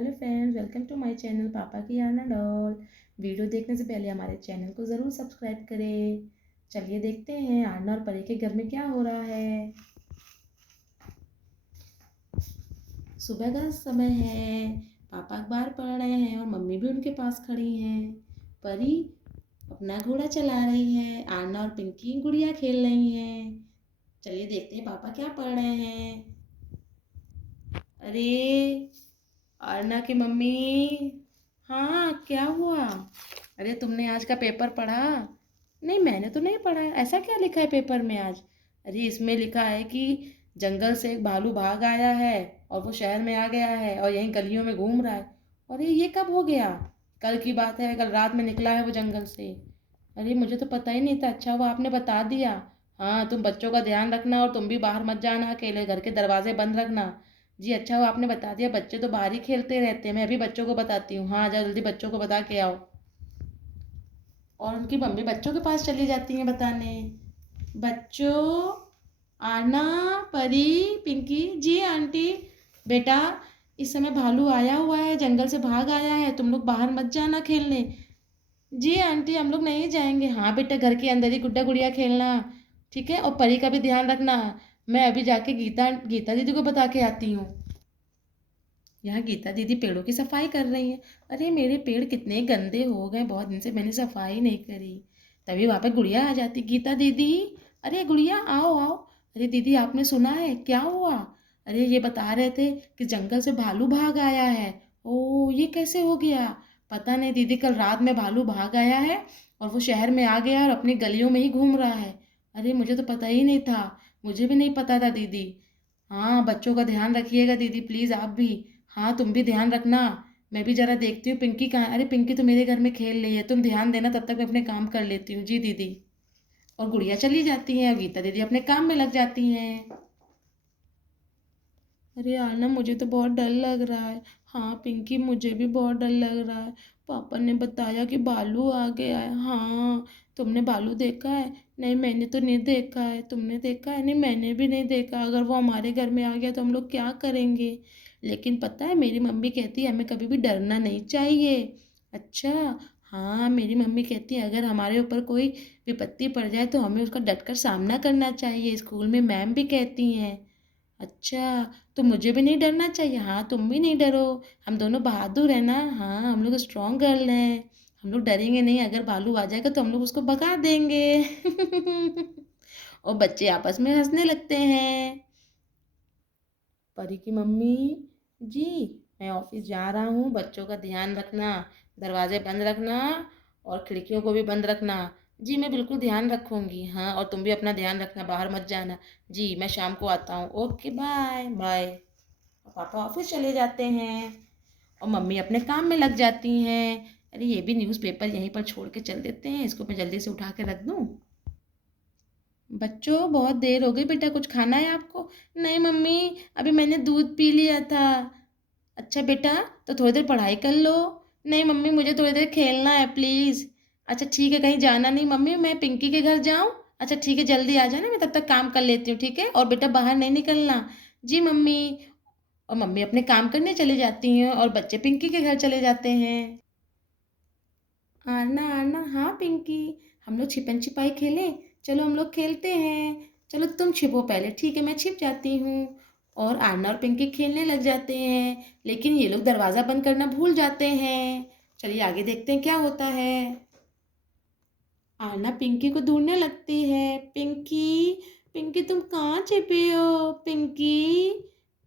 Hello friends, welcome to my channel पापा की आना डॉल। वीडियो देखने से पहले हमारे चैनल को ज़रूर सब्सक्राइब करें। चलिए देखते हैं आरना और परी के घर में क्या हो रहा है। सुबह का समय है। पापा अखबार पढ़ रहे हैं और मम्मी भी उनके पास खड़ी हैं। परी अपना घोड़ा चला रही है। आरना और पिंकी गुड़िया खेल रही हैं। चलिए देखते हैं पापा क्या पढ़ रहे हैं। अरे आरना की मम्मी। हाँ, क्या हुआ? अरे तुमने आज का पेपर पढ़ा? नहीं, मैंने तो नहीं पढ़ा है। ऐसा क्या लिखा है पेपर में आज? अरे इसमें लिखा है कि जंगल से एक भालू भाग आया है और वो शहर में आ गया है और यहीं गलियों में घूम रहा है। अरे ये कब हो गया? कल की बात है, कल रात में निकला है वो जंगल से। अरे मुझे तो पता ही नहीं था। अच्छा हुआ आपने बता दिया। हाँ, तुम बच्चों का ध्यान रखना और तुम भी बाहर मत जाना अकेले, घर के दरवाजे बंद रखना। जी अच्छा हुआ आपने बता दिया। बच्चे तो बाहर ही खेलते रहते हैं। मैं अभी बच्चों को बताती हूँ। हाँ, जाओ जल्दी बच्चों को बता के आओ। और उनकी मम्मी बच्चों के पास चली जाती हैं बताने। बच्चों, आना, परी, पिंकी। जी आंटी। बेटा, इस समय भालू आया हुआ है, जंगल से भाग आया है, तुम लोग बाहर मत जाना खेलने। जी आंटी, हम लोग नहीं जाएंगे। हाँ बेटा, घर के अंदर ही गुड्डा गुड़िया खेलना, ठीक है? और परी का भी ध्यान रखना। मैं अभी जाके गीता गीता दीदी को बता के आती हूँ। यहाँ गीता दीदी पेड़ों की सफाई कर रही हैं। अरे मेरे पेड़ कितने गंदे हो गए, बहुत दिन से मैंने सफाई नहीं करी। तभी वहाँ पे गुड़िया आ जाती। गीता दीदी, अरे गुड़िया आओ आओ। अरे दीदी आपने सुना है क्या हुआ? अरे ये बता रहे थे कि जंगल से भालू भाग आया है। ओ ये कैसे हो गया? पता नहीं दीदी, कल रात में भालू भाग आया है और वो शहर में आ गया और अपनी गलियों में ही घूम रहा है। अरे मुझे तो पता ही नहीं था। मुझे भी नहीं पता था दीदी। हाँ, बच्चों का ध्यान रखिएगा दीदी, प्लीज़ आप भी। हाँ, तुम भी ध्यान रखना। मैं भी ज़रा देखती हूँ पिंकी कहाँ। अरे पिंकी तो मेरे घर में खेल रही है, तुम ध्यान देना, तब तक मैं अपने काम कर लेती हूँ। जी दीदी। और गुड़िया चली जाती है और गीता दीदी अपने काम में लग जाती हैं। अरे यार ना, मुझे तो बहुत डर लग रहा है। हाँ पिंकी, मुझे भी बहुत डर लग रहा है। पापा ने बताया कि भालू आ गया है। हाँ, तुमने भालू देखा है? नहीं, मैंने तो नहीं देखा है। तुमने देखा है? नहीं, मैंने भी नहीं देखा। अगर वो हमारे घर में आ गया तो हम लोग क्या करेंगे? लेकिन पता है, मेरी मम्मी कहती है हमें कभी भी डरना नहीं चाहिए। अच्छा। हाँ, मेरी मम्मी कहती है अगर हमारे ऊपर कोई विपत्ति पड़ जाए तो हमें उसका डटकर सामना करना चाहिए। स्कूल में मैम भी कहती हैं। अच्छा, तो मुझे भी नहीं डरना चाहिए? हाँ, तुम भी नहीं डरो। हम दोनों बहादुर हैं ना। हाँ, हम लोग स्ट्रॉन्ग गर्ल हैं। हम लोग डरेंगे नहीं। अगर भालू आ जाएगा तो हम लोग उसको भगा देंगे। और बच्चे आपस में हंसने लगते हैं। परी की मम्मी, जी मैं ऑफिस जा रहा हूँ, बच्चों का ध्यान रखना, दरवाजे बंद रखना और खिड़कियों को भी बंद रखना। जी मैं बिल्कुल ध्यान रखूँगी। हाँ, और तुम भी अपना ध्यान रखना, बाहर मत जाना। जी मैं शाम को आता हूँ। Okay, bye bye. पापा ऑफिस चले जाते हैं और मम्मी अपने काम में लग जाती हैं। अरे ये भी न्यूज़पेपर यहीं पर छोड़ के चल देते हैं, इसको मैं जल्दी से उठा के रख दूँ। बच्चों, बहुत देर हो गई, बेटा कुछ खाना है आपको? नहीं मम्मी, अभी मैंने दूध पी लिया था। अच्छा बेटा, तो थोड़ी देर पढ़ाई कर लो। नहीं मम्मी, मुझे थोड़ी देर खेलना है प्लीज़। अच्छा ठीक है, कहीं जाना नहीं मम्मी, मैं पिंकी के घर जाऊँ? अच्छा ठीक है, जल्दी आ जाना, मैं तब तक काम कर लेती हूँ, ठीक है? और बेटा बाहर नहीं निकलना। जी मम्मी। और मम्मी अपने काम करने चली जाती हैं और बच्चे पिंकी के घर चले जाते हैं। आना आना। हाँ पिंकी, हम लोग छिपन छिपाई खेलें? चलो हम लोग खेलते हैं। चलो तुम छिपो पहले, ठीक है? मैं छिप जाती हूँ। और आना और पिंकी खेलने लग जाते हैं, लेकिन ये लोग दरवाज़ा बंद करना भूल जाते हैं। चलिए आगे देखते हैं क्या होता है। आना पिंकी को ढूंढने लगती है। पिंकी, पिंकी तुम कहाँ छिपी हो? पिंकी,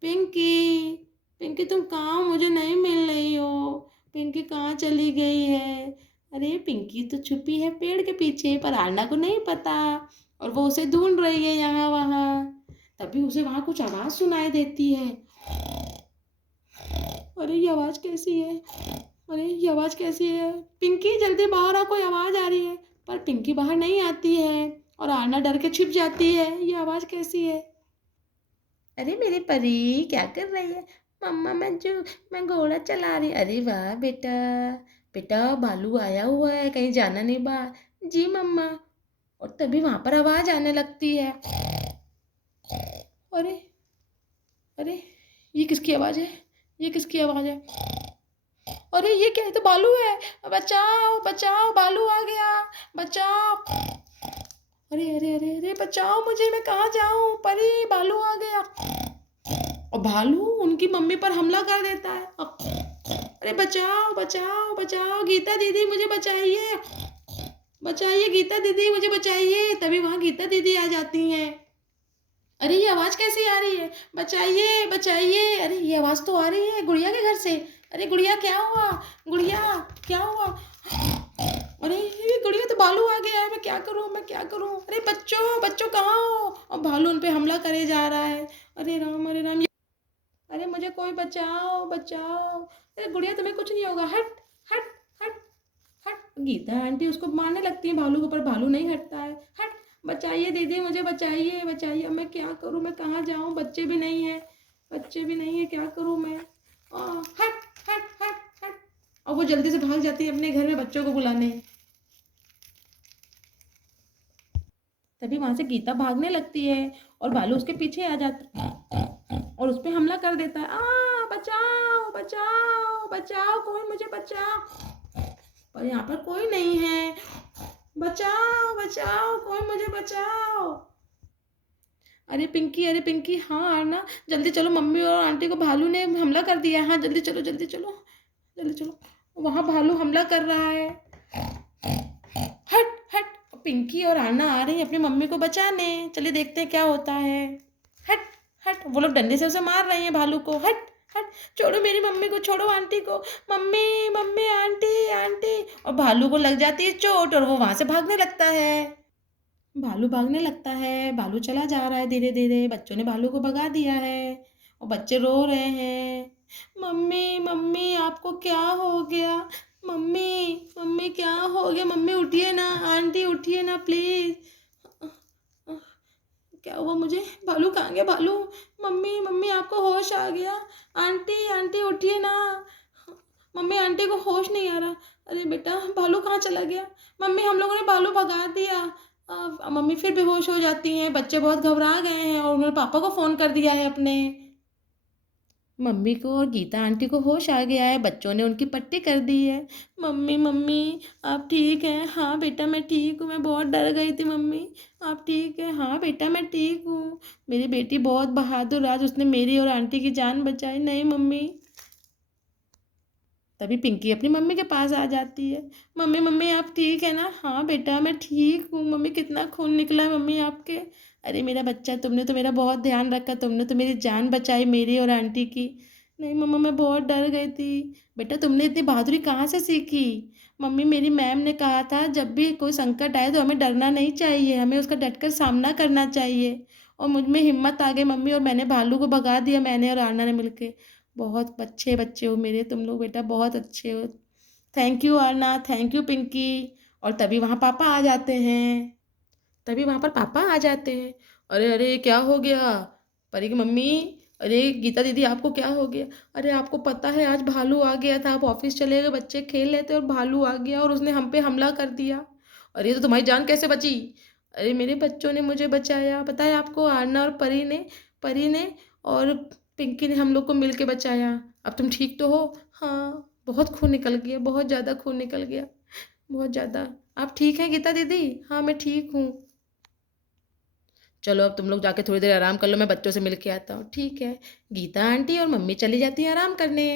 पिंकी, पिंकी तुम कहाँ हो? मुझे नहीं मिल रही हो। पिंकी कहाँ चली गई है? अरे पिंकी तो छुपी है पेड़ के पीछे, पर आना को नहीं पता और वो उसे ढूंढ रही है यहाँ वहाँ। तभी उसे वहाँ कुछ आवाज़ सुनाई देती है। अरे ये आवाज़ कैसी है? अरे ये आवाज़ कैसी है? पिंकी जल्दी बाहर आ, कोई आवाज़ आ रही है। पर पिंकी बाहर नहीं आती है और आना डर के छिप जाती है। ये आवाज़ कैसी है? अरे मेरी परी क्या कर रही है? मम्मा मैं घोड़ा चला रही। अरे वाह बेटा। बेटा भालू आया हुआ है, कहीं जाना नहीं बाहर। जी मम्मा। और तभी वहां पर आवाज आने लगती है। अरे, अरे ये किसकी आवाज है? ये किसकी आवाज है? अरे ये क्या है, तो भालू है, बचाओ बचाओ भालू आ गया, बचाओ। अरे अरे अरे अरे बचाओ मुझे, मैं कहाँ जाऊँ, परी भालू आ गया। और भालू उनकी मम्मी पर हमला कर देता है। अरे बचाओ बचाओ बचाओ, गीता दीदी मुझे बचाइए, बचाइए गीता दीदी मुझे बचाइए। तभी वहाँ गीता दीदी आ जाती हैं। अरे ये आवाज़ कैसी आ रही है, बचाइए बचाइए। अरे ये आवाज़ तो आ रही है गुड़िया के घर से। अरे गुड़िया क्या हुआ, गुड़िया क्या हुआ। अरे ये गुड़िया, तो भालू आ गया है, मैं क्या करूँ मैं क्या करूँ। अरे बच्चों बच्चों कहाँ हो, और भालू उन पे हमला करे जा रहा है। अरे राम अरे राम। अरे मुझे कोई बचाओ बचाओ। अरे गुड़िया तुम्हें कुछ नहीं होगा, हट हट हट हट। गीता आंटी उसको मारने लगती है भालू को, पर भालू नहीं हटता है। हट, बचाइए दीदी मुझे बचाइए बचाइए। अब मैं क्या करूँ, मैं कहाँ जाऊँ, बच्चे भी नहीं है, बच्चे भी नहीं है, क्या करूँ मैं। हट हट हट हट। और वो जल्दी से भाग जाती है अपने घर में बच्चों को बुलाने। तभी वहां से गीता भागने लगती है और भालू उसके पीछे आ जाता है और उस पर हमला कर देता है। बचाओ बचाओ बचाओ, कोई मुझे बचाओ। पर यहाँ पर कोई नहीं है, बचाओ बचाओ कोई मुझे बचाओ। अरे पिंकी हाँ आना, जल्दी चलो, मम्मी और आंटी को भालू ने हमला कर दिया है। हाँ जल्दी चलो जल्दी चलो जल्दी चलो, वहाँ भालू हमला कर रहा है। हट हट। पिंकी और आना आ रही है अपनी मम्मी को बचाने, चलिए देखते हैं क्या होता है। हट हट, वो लोग डंडे से उसे मार रहे हैं भालू को। हट हट, छोड़ो मेरी मम्मी को, छोड़ो आंटी को, मम्मी मम्मी आंटी आंटी। और भालू को लग जाती है चोट और वो वहां से भागने लगता है। भालू भागने लगता है, भालू चला जा रहा है धीरे धीरे, बच्चों ने भालू को भगा दिया है और बच्चे रो रहे हैं। मम्मी मम्मी आपको क्या हो गया, मम्मी मम्मी क्या हो गया, मम्मी उठिए ना, आंटी उठिए ना प्लीज। क्या हुआ मुझे, भालू कहाँ गया भालू, मम्मी मम्मी आपको होश आ गया, आंटी आंटी उठिए ना, मम्मी आंटी को होश नहीं आ रहा। अरे बेटा भालू कहाँ चला गया, मम्मी हम लोगों ने भालू भगा दिया। मम्मी फिर बेहोश हो जाती हैं, बच्चे बहुत घबरा गए हैं और उन्होंने पापा को फ़ोन कर दिया है अपने। मम्मी को और गीता आंटी को होश आ गया है, बच्चों ने उनकी पट्टी कर दी है। मम्मी मम्मी आप ठीक हैं, हाँ बेटा मैं ठीक हूँ, मैं बहुत डर गई थी मम्मी, आप ठीक है, हाँ बेटा मैं ठीक हूँ, मेरी बेटी बहुत बहादुर, आज उसने मेरी और आंटी की जान बचाई। नहीं मम्मी। तभी पिंकी अपनी मम्मी के पास आ जाती है। मम्मी मम्मी आप ठीक है ना, हाँ बेटा मैं ठीक हूँ मम्मी, कितना खून निकला है मम्मी आपके। अरे मेरा बच्चा, तुमने तो मेरा बहुत ध्यान रखा, तुमने तो मेरी जान बचाई मेरी और आंटी की। नहीं मम्मा मैं बहुत डर गई थी। बेटा तुमने इतनी बहादुरी कहाँ से सीखी। मम्मी मेरी मैम ने कहा था जब भी कोई संकट आए तो हमें डरना नहीं चाहिए, हमें उसका डटकर सामना करना चाहिए। और मुझ में हिम्मत आ गई मम्मी और मैंने भालू को भगा दिया, मैंने और आना ने मिलके। बहुत अच्छे बच्चे हो मेरे तुम लोग, बेटा बहुत अच्छे हो। Thank you Aarna, thank you Pinky. और तभी वहाँ पापा आ जाते हैं, तभी वहाँ पर पापा आ जाते हैं। अरे अरे क्या हो गया, परी की मम्मी, अरे गीता दीदी आपको क्या हो गया। अरे आपको पता है आज भालू आ गया था, आप ऑफिस चले गए, बच्चे खेल रहे थे और भालू आ गया और उसने हम पे हमला कर दिया। अरे ये तो तुम्हारी जान कैसे बची। अरे मेरे बच्चों ने मुझे बचाया, पता है आपको, आरना और परी ने और पिंकी ने हम लोग को मिल के बचाया। अब तुम ठीक तो हो। हाँ बहुत खून निकल गया, बहुत ज़्यादा खून निकल गया, बहुत ज़्यादा। आप ठीक हैं गीता दीदी, हाँ मैं ठीक हूँ। चलो अब तुम लोग जाके थोड़ी देर आराम कर लो, मैं बच्चों से मिल के आता हूँ। ठीक है। गीता आंटी और मम्मी चली जाती हैं आराम करने।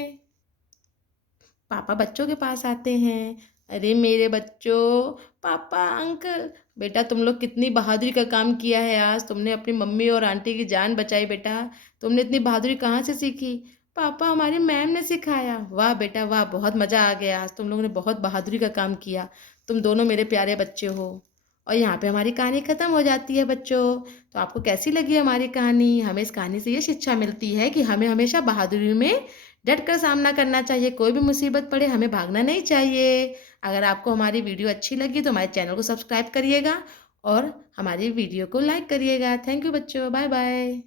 पापा बच्चों के पास आते हैं। अरे मेरे बच्चों, पापा अंकल, बेटा तुम लोग कितनी बहादुरी का काम किया है आज, तुमने अपनी मम्मी और आंटी की जान बचाई बेटा, तुमने इतनी बहादुरी कहाँ से सीखी। पापा हमारी मैम ने सिखाया। वाह बेटा वाह, बहुत मज़ा आ गया, आज तुम लोगों ने बहुत बहादुरी का काम किया, तुम दोनों मेरे प्यारे बच्चे हो। और यहाँ पे हमारी कहानी ख़त्म हो जाती है बच्चों। तो आपको कैसी लगी हमारी कहानी, हमें इस कहानी से ये शिक्षा मिलती है कि हमें हमेशा बहादुरी में डट कर सामना करना चाहिए, कोई भी मुसीबत पड़े हमें भागना नहीं चाहिए। अगर आपको हमारी वीडियो अच्छी लगी तो हमारे चैनल को सब्सक्राइब करिएगा और हमारी वीडियो को लाइक करिएगा। थैंक यू बच्चों, बाय बाय।